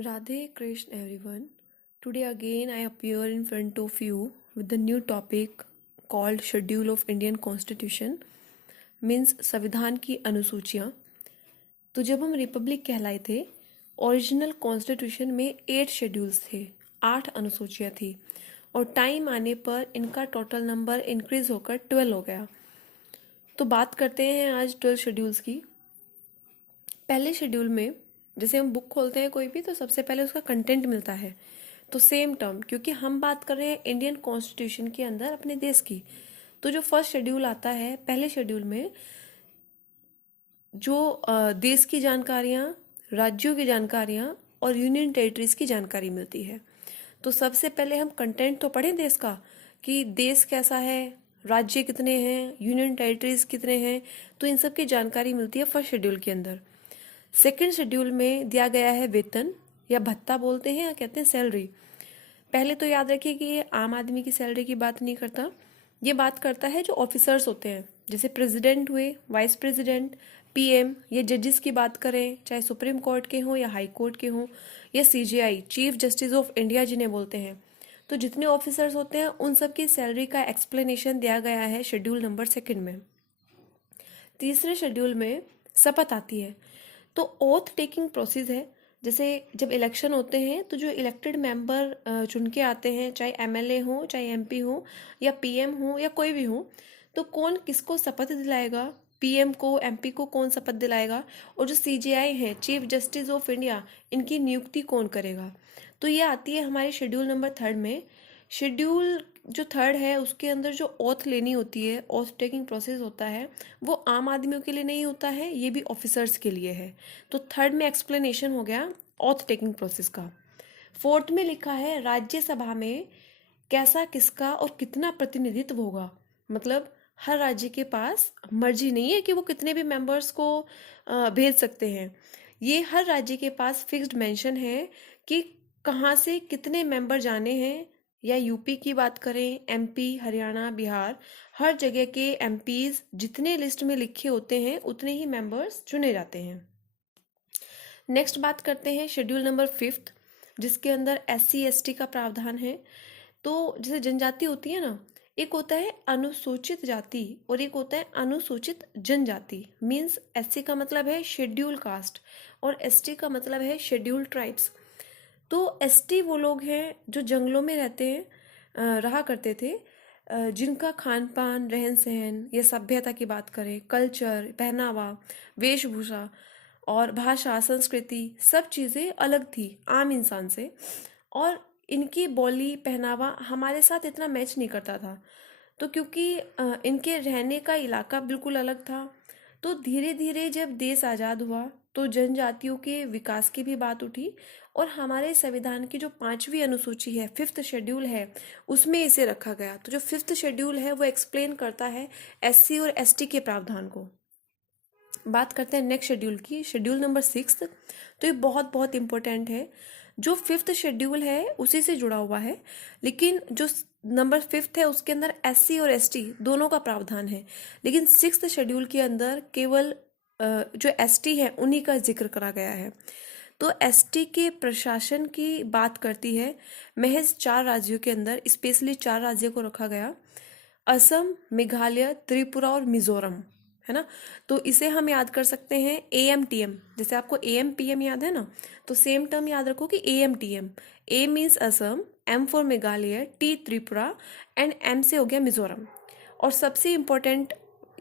Radhe Krishna everyone. Today again I appear in front of you with the new topic called Schedule of Indian Constitution means संविधान की अनुसूचियाँ। तो जब हम Republic कहलाए थे original constitution में 8 शेड्यूल्स थे, 8 अनुसूचियाँ थी और टाइम आने पर इनका टोटल नंबर इंक्रीज होकर 12 हो गया। तो बात करते हैं आज 12 शेड्यूल्स की। पहले शेड्यूल में जैसे हम बुक खोलते हैं कोई भी तो सबसे पहले उसका कंटेंट मिलता है। तो सेम टर्म क्योंकि हम बात कर रहे हैं इंडियन कॉन्स्टिट्यूशन के अंदर अपने देश की, तो जो फर्स्ट शेड्यूल आता है पहले शेड्यूल में जो देश की जानकारियाँ, राज्यों की जानकारियाँ और यूनियन टेरिटरीज की जानकारी मिलती है। तो सबसे पहले हम कंटेंट तो पढ़ें देश का कि देश कैसा है, राज्य कितने हैं, यूनियन टेरिटरीज कितने हैं, तो इन सब की जानकारी मिलती है फर्स्ट शेड्यूल के अंदर। सेकंड शेड्यूल में दिया गया है वेतन या भत्ता बोलते हैं या कहते हैं सैलरी। पहले तो याद रखिए कि ये आम आदमी की सैलरी की बात नहीं करता, ये बात करता है जो ऑफिसर्स होते हैं, जैसे प्रेसिडेंट हुए, वाइस प्रेसिडेंट, पीएम, या जजेस की बात करें चाहे सुप्रीम कोर्ट के हों या हाई कोर्ट के हों, या CJI chief justice of India जिन्हें बोलते हैं। तो जितने ऑफिसर्स होते हैं उन सब की सैलरी का एक्सप्लेनेशन दिया गया है शेड्यूल नंबर 2 में। तीसरे शेड्यूल में शपथ आती है। तो ओथ टेकिंग प्रोसेस है, जैसे जब इलेक्शन होते हैं तो जो इलेक्टेड मेंबर चुन के आते हैं, चाहे एमएलए हो, चाहे एमपी हो, या पीएम हो, या कोई भी हो, तो कौन किसको शपथ दिलाएगा, पीएम को, एमपी को कौन शपथ दिलाएगा, और जो सीजेआई है चीफ जस्टिस ऑफ इंडिया, इनकी नियुक्ति कौन करेगा। तो ये आती है हमारे शेड्यूल नंबर 3 में। शेड्यूल जो 3 है उसके अंदर जो ओथ लेनी होती है, ओथ टेकिंग प्रोसेस होता है, वो आम आदमियों के लिए नहीं होता है, ये भी ऑफिसर्स के लिए है। तो 3 में एक्सप्लेनेशन हो गया ओथ टेकिंग प्रोसेस का। 4th में लिखा है राज्यसभा में कैसा, किसका और कितना प्रतिनिधित्व होगा। मतलब हर राज्य के पास मर्जी नहीं है कि वो कितने भी मेंबर्स को भेज सकते हैं। ये हर राज्य के पास फिक्स्ड मेंशन है कि कहाँ से कितने मेंबर जाने हैं। या यूपी की बात करें, एमपी, हरियाणा, बिहार, हर जगह के एमपीज जितने लिस्ट में लिखे होते हैं उतने ही मेंबर्स चुने जाते हैं। नेक्स्ट बात करते हैं शेड्यूल नंबर 5 जिसके अंदर SC ST का प्रावधान है। तो जैसे जनजाति होती है ना, एक होता है अनुसूचित जाति और एक होता है अनुसूचित जनजाति। मीन्स SC का मतलब है शेड्यूल कास्ट और ST का मतलब है शेड्यूल ट्राइब्स। तो ST वो लोग हैं जो जंगलों में रहते हैं, रहा करते थे, जिनका खान पान, रहन सहन या सभ्यता की बात करें, कल्चर, पहनावा, वेशभूषा और भाषा, संस्कृति, सब चीज़ें अलग थी आम इंसान से, और इनकी बोली, पहनावा हमारे साथ इतना मैच नहीं करता था। तो क्योंकि इनके रहने का इलाका बिल्कुल अलग था, तो धीरे धीरे जब देश आज़ाद हुआ तो जनजातियों के विकास की भी बात उठी और हमारे संविधान की जो 5वीं अनुसूची है, 5th शेड्यूल है, उसमें इसे रखा गया। तो जो 5th शेड्यूल है वो एक्सप्लेन करता है SC और ST के प्रावधान को। बात करते हैं नेक्स्ट शेड्यूल की, शेड्यूल नंबर 6। तो ये बहुत बहुत इंपॉर्टेंट है। जो 5th शेड्यूल है उसी से जुड़ा हुआ है, लेकिन जो नंबर 5th है उसके अंदर SC और ST दोनों का प्रावधान है, लेकिन 6th शेड्यूल के अंदर केवल जो ST है उन्हीं का जिक्र करा गया है। तो ST के प्रशासन की बात करती है महज 4 राज्यों के अंदर, स्पेशली 4 राज्यों को रखा गया, असम, मेघालय, त्रिपुरा और मिजोरम, है ना। तो इसे हम याद कर सकते हैं AMTM। जैसे आपको AM PM याद है ना, तो सेम टर्म याद रखो कि AMTM। A means Assam, M for Meghalaya, T Tripura and M से हो गया मिजोरम। और सबसे इम्पोर्टेंट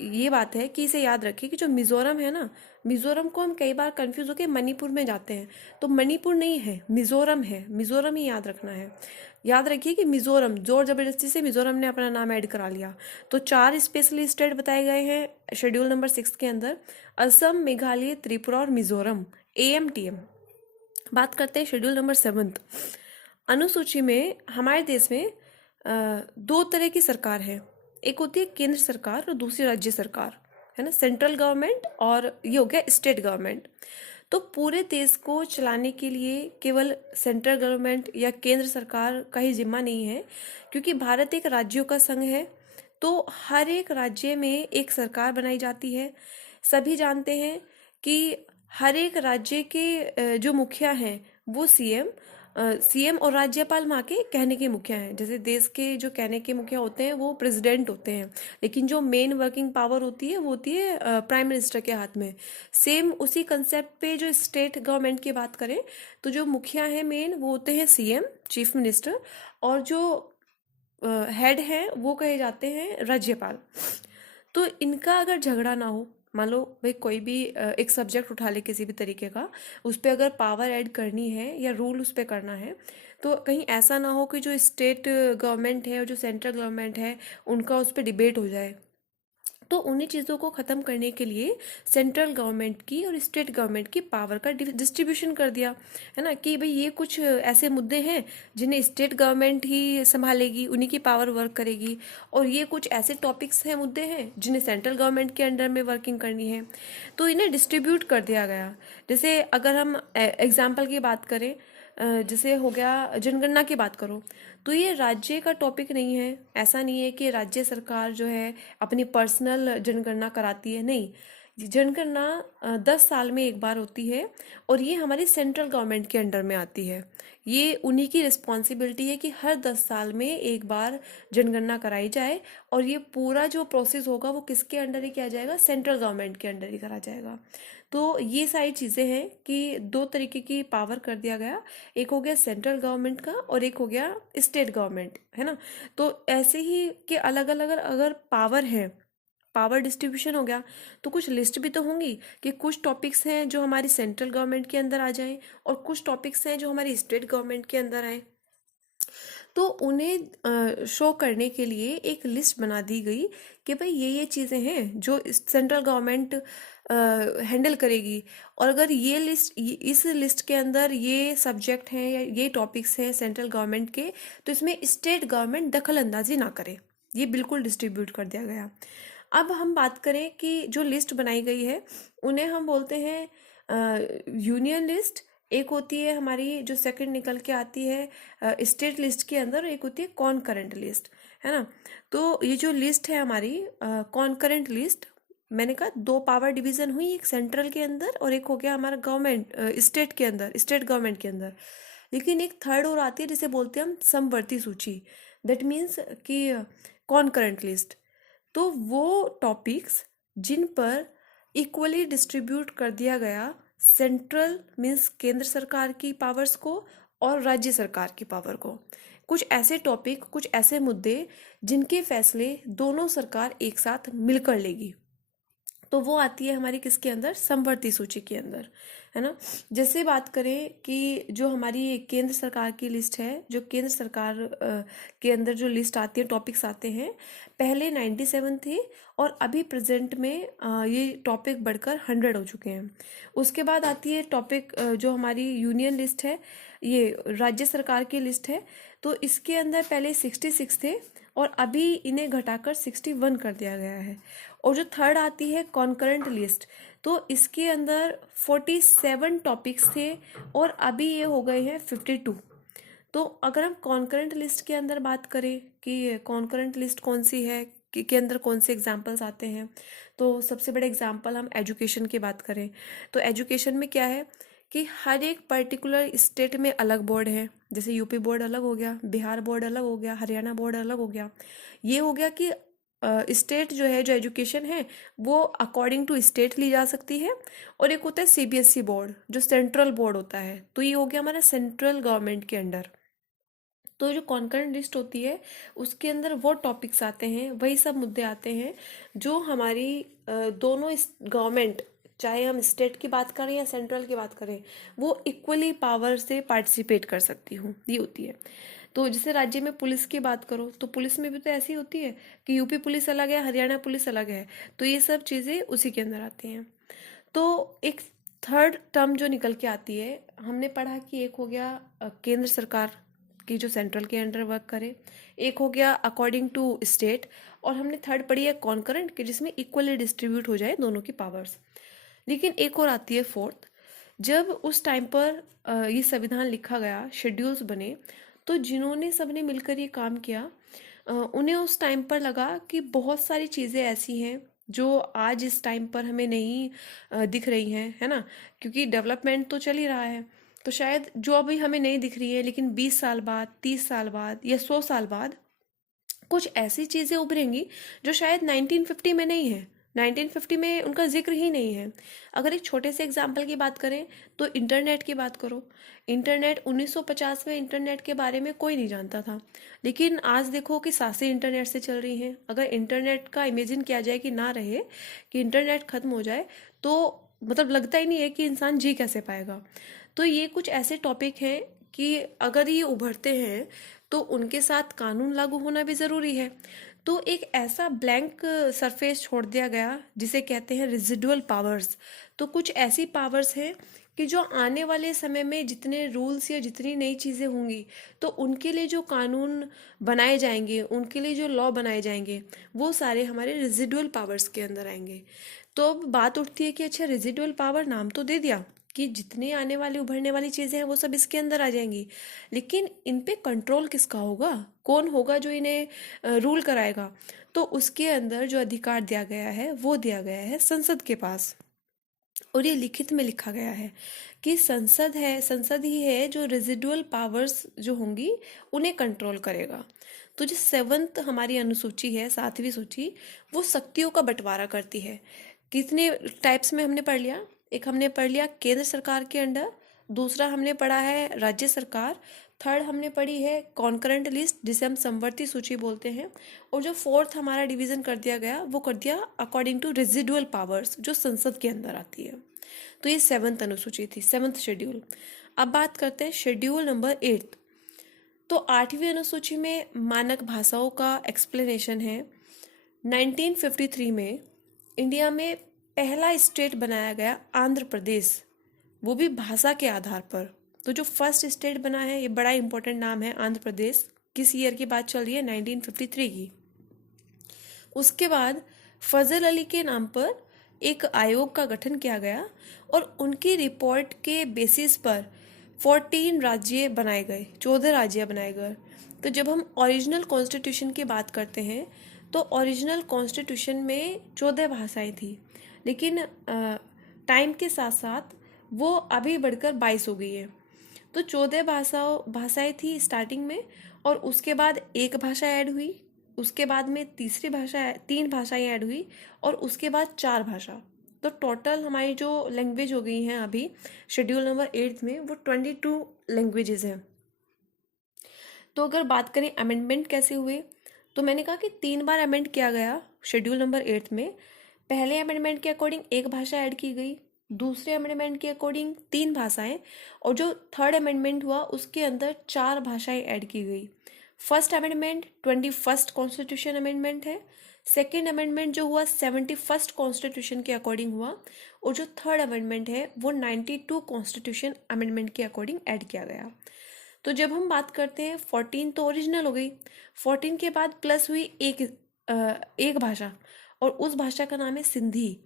ये बात है कि इसे याद रखिए कि जो मिजोरम है ना, मिजोरम को हम कई बार कंफ्यूज होकर मणिपुर में जाते हैं, तो मणिपुर नहीं है, मिजोरम है, मिजोरम ही याद रखना है। याद रखिए कि मिजोरम, जोर जबरदस्ती से मिजोरम ने अपना नाम ऐड करा लिया। तो 4 स्पेशली स्टेट बताए गए हैं शेड्यूल नंबर 6 के अंदर, असम, मेघालय, त्रिपुरा और मिजोरम, AMTM। बात करते हैं शेड्यूल नंबर 7। अनुसूची में हमारे देश में 2 तरह की सरकार है, एक होती है केंद्र सरकार और दूसरी राज्य सरकार, है ना, सेंट्रल गवर्नमेंट, और ये हो गया स्टेट गवर्नमेंट। तो पूरे देश को चलाने के लिए केवल सेंट्रल गवर्नमेंट या केंद्र सरकार का ही जिम्मा नहीं है, क्योंकि भारत एक राज्यों का संघ है। तो हर एक राज्य में एक सरकार बनाई जाती है। सभी जानते हैं कि हर एक राज्य के जो मुखिया हैं वो सीएम और राज्यपाल वहाँ के कहने के मुखिया हैं। जैसे देश के जो कहने के मुखिया होते हैं वो प्रेसिडेंट होते हैं, लेकिन जो मेन वर्किंग पावर होती है वो होती है प्राइम मिनिस्टर के हाथ में। सेम उसी कंसेप्ट पे जो स्टेट गवर्नमेंट की बात करें तो जो मुखिया हैं मेन वो होते हैं सीएम, चीफ मिनिस्टर, और जो हेड हैं वो कहे जाते हैं राज्यपाल। तो इनका अगर झगड़ा ना हो, मान लो भाई कोई भी एक सब्जेक्ट उठा ले किसी भी तरीके का, उस पर अगर पावर ऐड करनी है या रूल उस पर करना है, तो कहीं ऐसा ना हो कि जो स्टेट गवर्नमेंट है और जो सेंट्रल गवर्नमेंट है उनका उस पर डिबेट हो जाए। तो उन्हीं चीज़ों को ख़त्म करने के लिए सेंट्रल गवर्नमेंट की और स्टेट गवर्नमेंट की पावर का डिस्ट्रीब्यूशन कर दिया है ना, कि भाई ये कुछ ऐसे मुद्दे हैं जिन्हें स्टेट गवर्नमेंट ही संभालेगी, उन्हीं की पावर वर्क करेगी, और ये कुछ ऐसे टॉपिक्स हैं, मुद्दे हैं जिन्हें सेंट्रल गवर्नमेंट के अंडर में वर्किंग करनी है। तो इन्हें डिस्ट्रीब्यूट कर दिया गया। जैसे अगर हम एग्जाम्पल की बात करें, जैसे हो गया जनगणना की बात करो, तो ये राज्य का टॉपिक नहीं है। ऐसा नहीं है कि राज्य सरकार जो है अपनी पर्सनल जनगणना कराती है, नहीं। जनगणना 10 साल में एक बार होती है और ये हमारी सेंट्रल गवर्नमेंट के अंडर में आती है। ये उन्हीं की रिस्पॉन्सिबिलिटी है कि हर 10 साल में एक बार जनगणना कराई जाए, और ये पूरा जो प्रोसेस होगा वो किसके अंडर ही किया जाएगा, सेंट्रल गवर्नमेंट के अंडर ही करा जाएगा। तो ये सारी चीज़ें हैं कि दो तरीके की पावर कर दिया गया, एक हो गया सेंट्रल गवर्नमेंट का और एक हो गया स्टेट गवर्नमेंट, है ना। तो ऐसे ही कि अलग अलग अगर पावर है, पावर डिस्ट्रीब्यूशन हो गया, तो कुछ लिस्ट भी तो होंगी कि कुछ टॉपिक्स हैं जो हमारी सेंट्रल गवर्नमेंट के अंदर आ जाएं और कुछ टॉपिक्स हैं जो हमारी स्टेट गवर्नमेंट के अंदर आए। तो उन्हें शो करने के लिए एक लिस्ट बना दी गई कि भाई ये चीज़ें हैं जो सेंट्रल गवर्नमेंट हैंडल करेगी, और अगर ये लिस्ट, इस लिस्ट के अंदर ये सब्जेक्ट हैं या ये टॉपिक्स हैं सेंट्रल गवर्नमेंट के, तो इसमें स्टेट गवर्नमेंट दखल अंदाजी ना करे। ये बिल्कुल डिस्ट्रीब्यूट कर दिया गया। अब हम बात करें कि जो लिस्ट बनाई गई है उन्हें हम बोलते हैं यूनियन लिस्ट। एक होती है हमारी जो सेकंड निकल के आती है स्टेट लिस्ट के अंदर, एक होती है कॉन्करेंट लिस्ट, है ना। तो ये जो लिस्ट है हमारी कॉन्करेंट लिस्ट, मैंने कहा दो पावर डिवीजन हुई, एक सेंट्रल के अंदर और एक हो गया हमारा गवर्नमेंट स्टेट के अंदर, स्टेट गवर्नमेंट के अंदर। लेकिन एक थर्ड और आती है जिसे बोलते हैं हम समवर्ती सूची, दैट मीन्स कि कॉन्करेंट लिस्ट। तो वो टॉपिक्स जिन पर इक्वली डिस्ट्रीब्यूट कर दिया गया सेंट्रल मीन्स केंद्र सरकार की पावर्स को और राज्य सरकार की पावर को, कुछ ऐसे टॉपिक, कुछ ऐसे मुद्दे जिनके फैसले दोनों सरकार एक साथ मिलकर लेगी, तो वो आती है हमारी किसके अंदर, समवर्ती सूची के अंदर, है ना। जैसे बात करें कि जो हमारी केंद्र सरकार की लिस्ट है, जो केंद्र सरकार के अंदर जो लिस्ट आती है, टॉपिक्स आते हैं, पहले 97 थे और अभी प्रेजेंट में ये टॉपिक बढ़कर 100 हो चुके हैं। उसके बाद आती है टॉपिक जो हमारी यूनियन लिस्ट है, ये राज्य सरकार की लिस्ट है, तो इसके अंदर पहले 66 थे और अभी इन्हें घटाकर 61 कर दिया गया है। और जो थर्ड आती है कॉन्करेंट लिस्ट, तो इसके अंदर 47 टॉपिक्स थे और अभी ये हो गए हैं 52। तो अगर हम कॉन्करेंट लिस्ट के अंदर बात करें कि कॉन्करेंट लिस्ट कौन सी है, के अंदर कौन से एग्जाम्पल्स आते हैं, तो सबसे बड़े एग्जाम्पल हम एजुकेशन की बात करें तो एजुकेशन में क्या है कि हर एक पर्टिकुलर स्टेट में अलग बोर्ड है। जैसे यूपी बोर्ड अलग हो गया, बिहार बोर्ड अलग हो गया, हरियाणा बोर्ड अलग हो गया। ये हो गया कि स्टेट जो है, जो एजुकेशन है वो अकॉर्डिंग टू स्टेट ली जा सकती है। और एक होता है सीबीएसई बोर्ड जो सेंट्रल बोर्ड होता है, तो ये हो गया हमारा सेंट्रल गवर्नमेंट के अंडर। तो जो कॉन्करेंट लिस्ट होती है उसके अंदर वो टॉपिक्स आते हैं, वही सब मुद्दे आते हैं जो हमारी दोनों गवर्नमेंट, चाहे हम स्टेट की बात करें या सेंट्रल की बात करें, वो इक्वली पावर से पार्टिसिपेट कर सकती हूँ, ये होती है। तो जैसे राज्य में पुलिस की बात करो तो पुलिस में भी तो ऐसी होती है कि यूपी पुलिस अलग है, हरियाणा पुलिस अलग है, तो ये सब चीज़ें उसी के अंदर आती हैं। तो एक थर्ड टर्म जो निकल के आती है, हमने पढ़ा कि एक हो गया केंद्र सरकार की जो सेंट्रल के अंडर वर्क करे, एक हो गया अकॉर्डिंग टू स्टेट, और हमने थर्ड पढ़ी है कॉन्करेंट कि जिसमें इक्वली डिस्ट्रीब्यूट हो जाए दोनों की पावर्स। लेकिन एक और आती है फोर्थ। जब उस टाइम पर ये संविधान लिखा गया, शेड्यूल्स बने, तो जिन्होंने सबने मिलकर ये काम किया उन्हें उस टाइम पर लगा कि बहुत सारी चीज़ें ऐसी हैं जो आज इस टाइम पर हमें नहीं दिख रही हैं, है ना, क्योंकि डेवलपमेंट तो चल ही रहा है। तो शायद जो अभी हमें नहीं दिख रही है, लेकिन 20 साल बाद, 30 साल बाद या 100 साल बाद कुछ ऐसी चीज़ें उभरेंगी जो शायद 1950 में नहीं है। 1950 में उनका जिक्र ही नहीं है। अगर एक छोटे से एग्जाम्पल की बात करें तो इंटरनेट की बात करो। इंटरनेट 1950 में इंटरनेट के बारे में कोई नहीं जानता था, लेकिन आज देखो कि सांसें इंटरनेट से चल रही हैं। अगर इंटरनेट का इमेजिन किया जाए कि ना रहे, कि इंटरनेट खत्म हो जाए, तो मतलब लगता ही नहीं है कि इंसान जी कैसे पाएगा। तो ये कुछ ऐसे टॉपिक हैं कि अगर ये उभरते हैं तो उनके साथ कानून लागू होना भी ज़रूरी है। तो एक ऐसा ब्लैंक सरफेस छोड़ दिया गया जिसे कहते हैं रेजिडुअल पावर्स। तो कुछ ऐसी पावर्स हैं कि जो आने वाले समय में जितने रूल्स या जितनी नई चीज़ें होंगी, तो उनके लिए जो कानून बनाए जाएंगे, उनके लिए जो लॉ बनाए जाएंगे, वो सारे हमारे रेजिडुअल पावर्स के अंदर आएंगे। तो अब बात उठती है कि अच्छा, रेजिडुअल पावर नाम तो दे दिया कि जितनी आने वाली उभरने वाली चीज़ें हैं वो सब इसके अंदर आ जाएंगी, लेकिन इन पे कंट्रोल किसका होगा? कौन होगा जो इन्हें रूल कराएगा? तो उसके अंदर जो अधिकार दिया गया है वो दिया गया है संसद के पास। और ये लिखित में लिखा गया है कि संसद ही है जो रेजिडुअल पावर्स जो होंगी उन्हें कंट्रोल करेगा। तो जो सेवन्थ हमारी अनुसूची है, 7वीं सूची, वो शक्तियों का बंटवारा करती है। कितने टाइप्स में हमने पढ़ लिया? एक हमने पढ़ लिया केंद्र सरकार के अंडर, दूसरा हमने पढ़ा है राज्य सरकार, थर्ड हमने पढ़ी है कॉन्करेंट लिस्ट जिसे हम समवर्ती सूची बोलते हैं, और जो फोर्थ हमारा डिवीजन कर दिया गया वो कर दिया अकॉर्डिंग टू रेजिडुअल पावर्स जो संसद के अंदर आती है। तो ये 7th अनुसूची थी, 7th शेड्यूल। अब बात करते हैं शेड्यूल नंबर 8। तो 8वीं अनुसूची में मानक भाषाओं का एक्सप्लेनेशन है। 1953 में इंडिया में पहला स्टेट बनाया गया आंध्र प्रदेश, वो भी भाषा के आधार पर। तो जो फर्स्ट स्टेट बना है, ये बड़ा इंपॉर्टेंट नाम है आंध्र प्रदेश। किस ईयर की बात चल रही है? 1953 की। उसके बाद फजल अली के नाम पर एक आयोग का गठन किया गया और उनकी रिपोर्ट के बेसिस पर 14 राज्य बनाए गए, 14 राज्य बनाए गए। तो जब हम ओरिजिनल कॉन्स्टिट्यूशन की बात करते हैं तो ओरिजिनल कॉन्स्टिट्यूशन में 14 भाषाएं थी, लेकिन टाइम के साथ साथ वो अभी बढ़कर 22 हो गई है। तो 14 भाषाएं थी स्टार्टिंग में, और उसके बाद एक भाषा ऐड हुई, उसके बाद में तीन भाषाएं ऐड हुई, और उसके बाद 4 भाषा। तो टोटल हमारी जो लैंग्वेज हो गई हैं अभी शेड्यूल नंबर 8 में, वो 22 लैंग्वेजेस हैं। तो अगर बात करें अमेंडमेंट कैसे हुए, तो मैंने कहा कि 3 बार अमेंड किया गया शेड्यूल नंबर 8 में। पहले अमेंडमेंट के अकॉर्डिंग एक भाषा ऐड की गई, दूसरे अमेंडमेंट के अकॉर्डिंग 3 भाषाएं, और जो थर्ड अमेंडमेंट हुआ उसके अंदर 4 भाषाएं ऐड की गई। First amendment 21st constitution amendment है, सेकेंड अमेंडमेंट जो हुआ 71st कॉन्स्टिट्यूशन के अकॉर्डिंग हुआ, और जो थर्ड अमेंडमेंट है वो 92 कॉन्स्टिट्यूशन अमेंडमेंट के अकॉर्डिंग ऐड किया गया। तो जब हम बात करते हैं 14 तो ओरिजिनल हो गई, 14 के बाद प्लस हुई एक भाषा, और उस भाषा का नाम है सिंधी।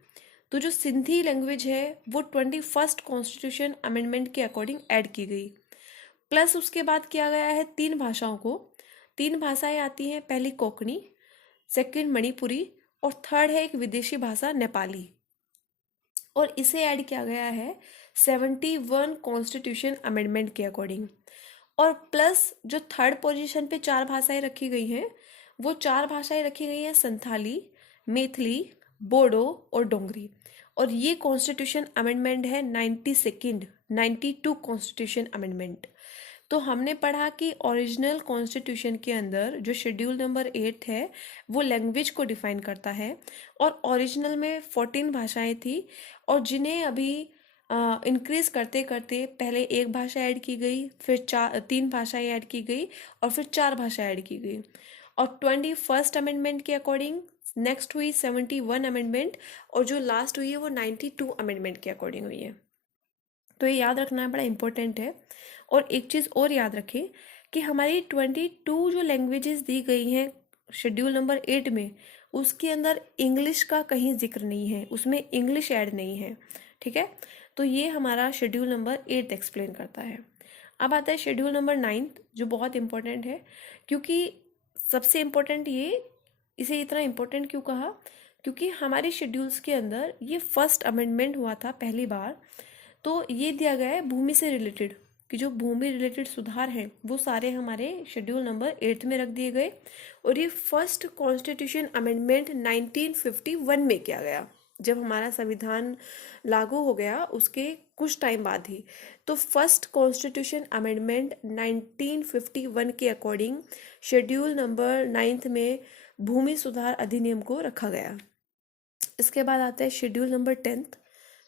तो जो सिंधी लैंग्वेज है वो 21st कॉन्स्टिट्यूशन अमेंडमेंट के अकॉर्डिंग ऐड की गई। प्लस उसके बाद किया गया है 3 भाषाओं को। 3 भाषाएं आती हैं, पहली कोंकणी, सेकंड मणिपुरी, और थर्ड है एक विदेशी भाषा नेपाली, और इसे ऐड किया गया है 71 कॉन्स्टिट्यूशन अमेंडमेंट के अकॉर्डिंग। और प्लस जो थर्ड पोजीशन पे 4 भाषाएं रखी गई हैं, वो 4 भाषाएं रखी गई हैं संथाली, मैथिली, बोडो और डोंगरी। और ये कॉन्स्टिट्यूशन अमेंडमेंट है 92 कॉन्स्टिट्यूशन अमेंडमेंट। तो हमने पढ़ा कि ओरिजिनल कॉन्स्टिट्यूशन के अंदर जो शेड्यूल नंबर 8 है वो लैंग्वेज को डिफाइन करता है, और ओरिजिनल में 14 भाषाएं थी, और जिन्हें अभी इंक्रीज करते करते पहले एक भाषा ऐड की गई, फिर 3 भाषाएं ऐड की गई, और फिर 4 भाषा ऐड की गई। और 21st अमेंडमेंट के अकॉर्डिंग नेक्स्ट हुई 71 अमेंडमेंट, और जो लास्ट हुई है वो 92 अमेंडमेंट के अकॉर्डिंग हुई है। तो ये याद रखना बड़ा इंपॉर्टेंट है। और एक चीज़ और याद रखें कि हमारी 22 जो लैंग्वेजेस दी गई हैं शेड्यूल नंबर 8 में, उसके अंदर इंग्लिश का कहीं जिक्र नहीं है, उसमें इंग्लिश ऐड नहीं है। ठीक है, तो ये हमारा शेड्यूल नंबर 8 एक्सप्लेन करता है। अब आता है शेड्यूल नंबर 9 जो बहुत इंपॉर्टेंट है, क्योंकि सबसे इम्पोर्टेंट ये, इसे इतना इम्पोर्टेंट क्यों कहा, क्योंकि हमारे शेड्यूल्स के अंदर ये फर्स्ट अमेंडमेंट हुआ था पहली बार। तो ये दिया गया है भूमि से रिलेटेड, कि जो भूमि रिलेटेड सुधार हैं वो सारे हमारे शेड्यूल नंबर 8 में रख दिए गए। और ये फर्स्ट कॉन्स्टिट्यूशन अमेंडमेंट 1951 में किया गया, जब हमारा संविधान लागू हो गया उसके कुछ टाइम बाद ही। तो फर्स्ट कॉन्स्टिट्यूशन अमेंडमेंट 1951 के अकॉर्डिंग शेड्यूल नंबर 9 में भूमि सुधार अधिनियम को रखा गया। इसके बाद आता है शेड्यूल नंबर 10,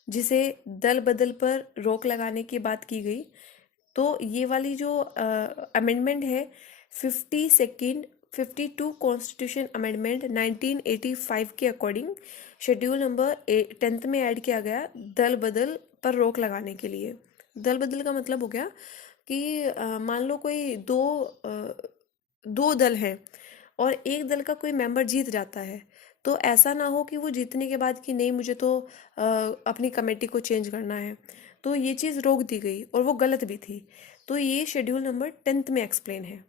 जिसे दल बदल पर रोक लगाने की बात की गई। तो ये वाली जो अमेंडमेंट है 52 कॉन्स्टिट्यूशन अमेंडमेंट 1985 के अकॉर्डिंग शेड्यूल नंबर 10 में ऐड किया गया दल बदल पर रोक लगाने के लिए। दल बदल का मतलब हो गया कि मान लो कोई दो दल हैं और एक दल का कोई मेंबर जीत जाता है, तो ऐसा ना हो कि वो जीतने के बाद कि नहीं मुझे तो अपनी कमेटी को चेंज करना है, तो ये चीज़ रोक दी गई और वो गलत भी थी। तो ये शेड्यूल नंबर 10 में एक्सप्लेन है।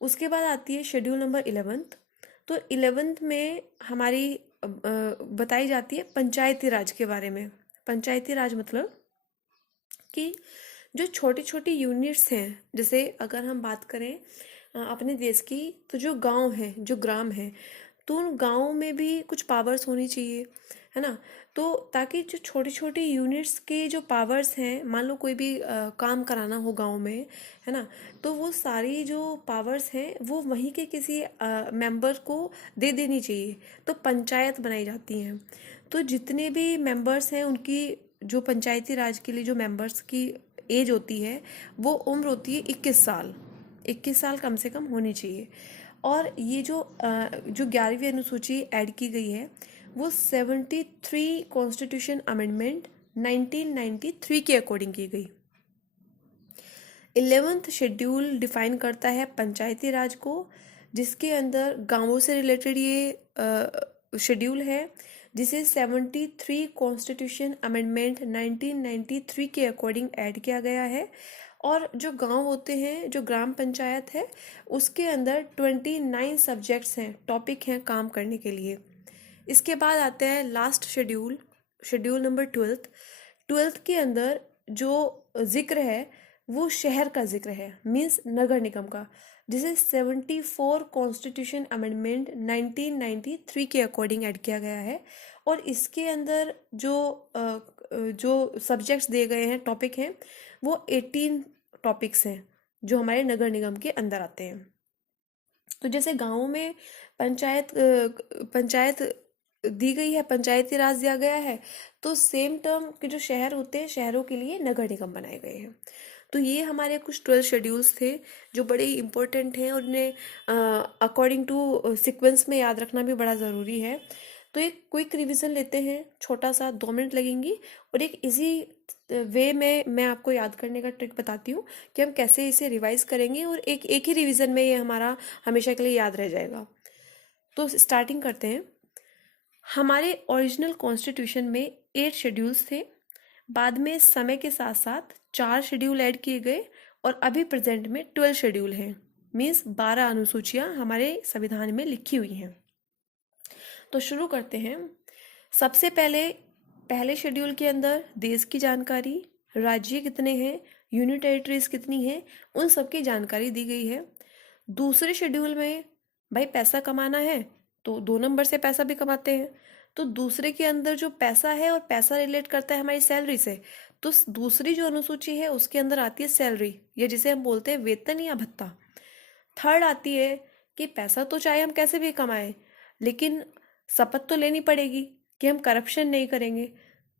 उसके बाद आती है शेड्यूल नंबर 11। तो 11 में हमारी बताई जाती है पंचायती राज के बारे में। पंचायती राज मतलब कि जो छोटी छोटी यूनिट्स हैं, जैसे अगर हम बात करें अपने देश की, तो जो गांव है, जो ग्राम है, तो उन गाँव में भी कुछ पावर्स होनी चाहिए, है ना। तो ताकि जो छोटी छोटी यूनिट्स के जो पावर्स हैं, मान लो कोई भी काम कराना हो गांव में, है ना, तो वो सारी जो पावर्स हैं वो वहीं के किसी मेंबर को दे देनी चाहिए। तो पंचायत बनाई जाती हैं। तो जितने भी मेंबर्स हैं उनकी, जो पंचायती राज के लिए जो मेंबर्स की एज होती है वो उम्र होती है 21 साल। 21 साल कम से कम होनी चाहिए। और ये जो 11वीं अनुसूची ऐड की गई है वो 73 कॉन्स्टिट्यूशन अमेंडमेंट 1993 के अकॉर्डिंग की गई। 11th शेड्यूल डिफाइन करता है पंचायती राज को, जिसके अंदर गांवों से रिलेटेड ये शेड्यूल है, जिसे 73 कॉन्स्टिट्यूशन अमेंडमेंट 1993 के अकॉर्डिंग ऐड किया गया है। और जो गांव होते हैं, जो ग्राम पंचायत है, उसके अंदर 29 सब्जेक्ट्स हैं, टॉपिक हैं काम करने के लिए। इसके बाद आते हैं लास्ट शेड्यूल, शेड्यूल नंबर 12 के अंदर जो जिक्र है वो शहर का जिक्र है, मीन्स नगर निगम का, जिसे 74 कॉन्स्टिट्यूशन अमेंडमेंट 1993 के अकॉर्डिंग ऐड किया गया है। और इसके अंदर जो सब्जेक्ट्स दिए गए हैं, टॉपिक हैं, वो 18 टॉपिक्स हैं जो हमारे नगर निगम के अंदर आते हैं। तो जैसे गाँवों में पंचायत दी गई है, पंचायती राज दिया गया है, तो सेम टर्म के जो शहर होते हैं, शहरों के लिए नगर निगम बनाए गए हैं। तो ये हमारे कुछ 12 शेड्यूल्स थे जो बड़े इंपॉर्टेंट हैं और इन्हें अकॉर्डिंग टू सीक्वेंस में याद रखना भी बड़ा ज़रूरी है। तो एक क्विक रिवीजन लेते हैं, छोटा सा, 2 मिनट लगेंगी, और एक इजी वे में मैं आपको याद करने का ट्रिक बताती हूँ कि हम कैसे इसे रिवाइज करेंगे, और एक ही रिवीजन में ये हमारा हमेशा के लिए याद रह जाएगा। तो स्टार्टिंग करते हैं। हमारे ओरिजिनल कॉन्स्टिट्यूशन में 8 शेड्यूल्स थे। बाद में समय के साथ साथ 4 शेड्यूल ऐड किए गए और अभी प्रेजेंट में 12 शेड्यूल हैं, मीन्स 12 अनुसूचियां हमारे संविधान में लिखी हुई हैं। तो शुरू करते हैं। सबसे पहले शेड्यूल के अंदर देश की जानकारी, राज्य कितने हैं, यूनियन टेरिटरीज कितनी हैं, उन सब की जानकारी दी गई है। दूसरे शेड्यूल में भाई पैसा कमाना है तो 2 नंबर से पैसा भी कमाते हैं। तो दूसरे के अंदर जो पैसा है, और पैसा रिलेट करता है हमारी सैलरी से, तो दूसरी जो अनुसूची है उसके अंदर आती है सैलरी, या जिसे हम बोलते हैं वेतन या भत्ता। थर्ड आती है कि पैसा तो चाहे हम कैसे भी कमाएं, लेकिन शपथ तो लेनी पड़ेगी कि हम करप्शन नहीं करेंगे।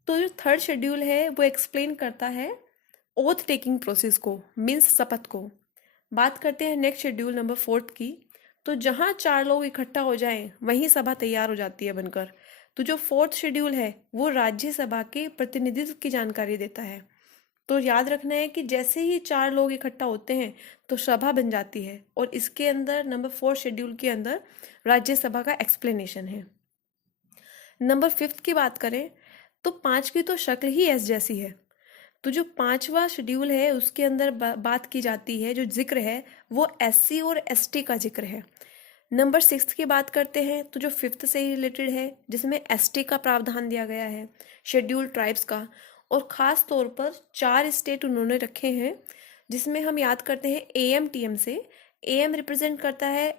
तो जो थर्ड शेड्यूल है वो एक्सप्लेन करता है ओथ टेकिंग प्रोसेस को, मीन्स शपथ को। बात करते हैं नेक्स्ट शेड्यूल नंबर 4 की। तो जहाँ 4 लोग इकट्ठा हो जाएं वहीं सभा तैयार हो जाती है बनकर। तो जो 4th शेड्यूल है वो राज्यसभा के प्रतिनिधित्व की जानकारी देता है। तो याद रखना है कि जैसे ही 4 लोग इकट्ठा होते हैं तो सभा बन जाती है, और इसके अंदर नंबर 4 शेड्यूल के अंदर राज्यसभा का एक्सप्लेनेशन है। नंबर 5 की बात करें तो 5 की तो शक्ल ही एस जैसी है। तो जो 5वां शेड्यूल है उसके अंदर बात की जाती है, जो जिक्र है वो SC और ST का जिक्र है। नंबर 6 की बात करते हैं तो जो 5th से ही रिलेटेड है, जिसमें एसटी का प्रावधान दिया गया है, शेड्यूल्ड ट्राइब्स का, और ख़ास तौर पर 4 स्टेट उन्होंने रखे हैं, जिसमें हम याद करते हैं एएम टीएम से। एएम रिप्रेजेंट करता है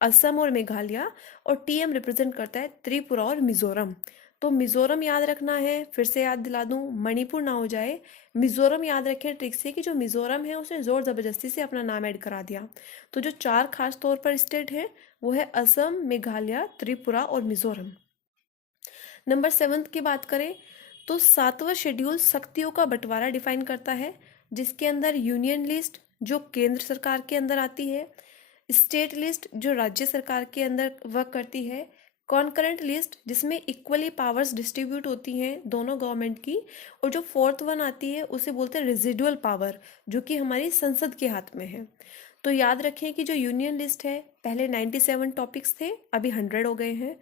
असम और मेघालय, और टीएम रिप्रेजेंट करता है त्रिपुरा और मिजोरम। तो मिजोरम याद रखना है, फिर से याद दिला दूं, मणिपुर ना हो जाए। मिजोरम याद रखें ट्रिक से कि जो मिजोरम है उसने ज़ोर ज़बरदस्ती से अपना नाम ऐड करा दिया। तो जो 4 खास तौर पर स्टेट हैं वो है असम, मेघालय, त्रिपुरा और मिजोरम। नंबर 7 की बात करें तो 7वां शेड्यूल शक्तियों का बंटवारा डिफाइन करता है, जिसके अंदर यूनियन लिस्ट जो केंद्र सरकार के अंदर आती है, स्टेट लिस्ट जो राज्य सरकार के अंदर वर्क करती है, कॉन्करेंट लिस्ट जिसमें इक्वली पावर्स डिस्ट्रीब्यूट होती हैं दोनों गवर्नमेंट की, और जो 4th वन आती है उसे बोलते हैं रेजिडुअल पावर, जो कि हमारी संसद के हाथ में है। तो याद रखें कि जो यूनियन लिस्ट है पहले 97 टॉपिक्स थे, अभी 100 हो गए हैं।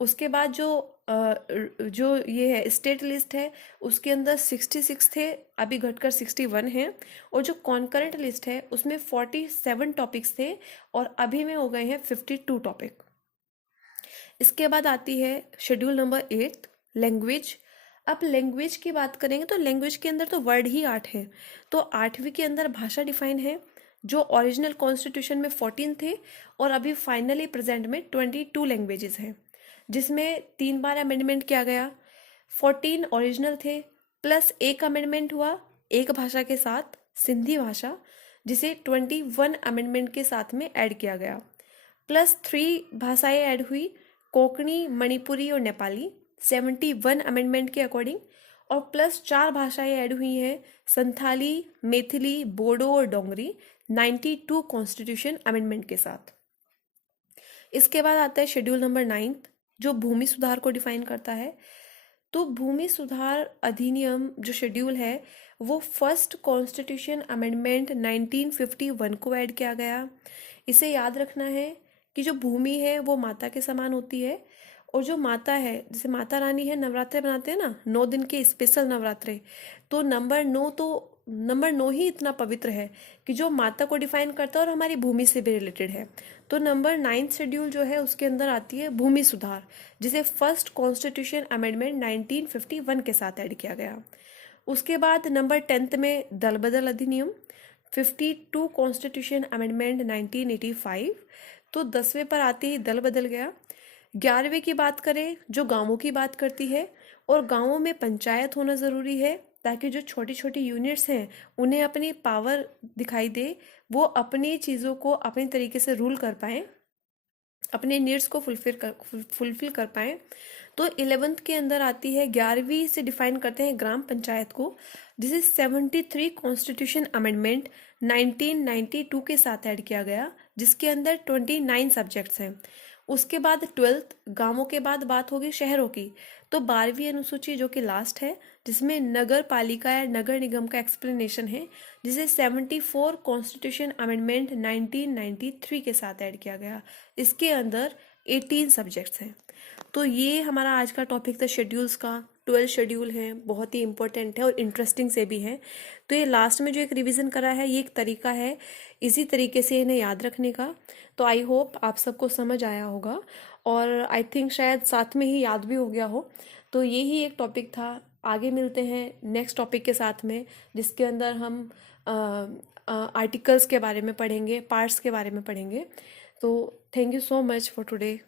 उसके बाद जो ये है स्टेट लिस्ट है उसके अंदर 66 थे, अभी घटकर 61 हैं। और जो कॉन्करेंट लिस्ट है उसमें 47 टॉपिक्स थे और अभी में हो गए हैं 52 टॉपिक। इसके बाद आती है शेड्यूल नंबर 8 लैंग्वेज। अब लैंग्वेज की बात करेंगे तो लैंग्वेज के अंदर तो वर्ड ही 8 है। तो 8वीं के अंदर भाषा डिफाइन है, जो ओरिजिनल कॉन्स्टिट्यूशन में 14 थे और अभी फाइनली प्रेजेंट में 22 लैंग्वेजेस हैं, जिसमें 3 बार अमेंडमेंट किया गया। 14 ओरिजिनल थे, प्लस एक अमेंडमेंट हुआ एक भाषा के साथ, सिंधी भाषा, जिसे 21 अमेंडमेंट के साथ में ऐड किया गया। प्लस 3 भाषाएं ऐड हुई, कोंकणी, मणिपुरी और नेपाली, 71 अमेंडमेंट के अकॉर्डिंग। और प्लस 4 भाषाएं ऐड हुई हैं, संथाली, मैथिली, बोडो और डोंगरी, 92 कॉन्स्टिट्यूशन अमेंडमेंट के साथ। इसके बाद आता है शेड्यूल नंबर 9 जो भूमि सुधार को डिफाइन करता है। तो भूमि सुधार अधिनियम जो शेड्यूल है वो फर्स्ट कॉन्स्टिट्यूशन अमेंडमेंट 1951 को ऐड किया गया। इसे याद रखना है कि जो भूमि है वो माता के समान होती है, और जो माता है जैसे माता रानी है, नवरात्रे बनाते हैं ना, 9 दिन के स्पेशल नवरात्रे, तो नंबर 9 ही इतना पवित्र है कि जो माता को डिफाइन करता है और हमारी भूमि से भी रिलेटेड है। तो नंबर 9 शेड्यूल जो है उसके अंदर आती है भूमि सुधार, जिसे फर्स्ट कॉन्स्टिट्यूशन अमेंडमेंट 1951 के साथ ऐड किया गया। उसके बाद नंबर 10 में दल बदल अधिनियम, 52 कॉन्स्टिट्यूशन अमेंडमेंट 1985। तो 10वें पर आते ही दल बदल गया। 11वें की बात करें जो गांवों की बात करती है, और गांवों में पंचायत होना ज़रूरी है ताकि जो छोटी छोटी यूनिट्स हैं उन्हें अपनी पावर दिखाई दे, वो अपनी चीज़ों को अपने तरीके से रूल कर पाएँ, अपने नीड्स को फुलफिल कर पाएँ। तो 11th के अंदर आती है, 11वीं से डिफाइन करते हैं ग्राम पंचायत को, जिसे 73 कॉन्स्टिट्यूशन अमेंडमेंट 1992 के साथ ऐड किया गया, जिसके अंदर 29 सब्जेक्ट्स हैं। उसके बाद 12th, गांवों के बाद बात होगी शहरों की, तो 12वीं अनुसूची जो कि लास्ट है, जिसमें नगर पालिका या नगर निगम का एक्सप्लेनेशन है, जिसे 74 कॉन्स्टिट्यूशन अमेंडमेंट 1993 के साथ ऐड किया गया। इसके अंदर 18 सब्जेक्ट्स हैं। तो ये हमारा आज का टॉपिक था शेड्यूल्स का। 12 शेड्यूल हैं, बहुत ही इंपॉर्टेंट है और इंटरेस्टिंग से भी है। तो ये लास्ट में जो एक रिवीजन करा है ये एक तरीका है इसी तरीके से इन्हें याद रखने का। तो आई होप आप सबको समझ आया होगा, और आई थिंक शायद साथ में ही याद भी हो गया हो। तो ये ही एक टॉपिक था। आगे मिलते हैं नेक्स्ट टॉपिक के साथ में, जिसके अंदर हम आर्टिकल्स के बारे में पढ़ेंगे, पार्ट्स के बारे में पढ़ेंगे। तो thank you so much for today.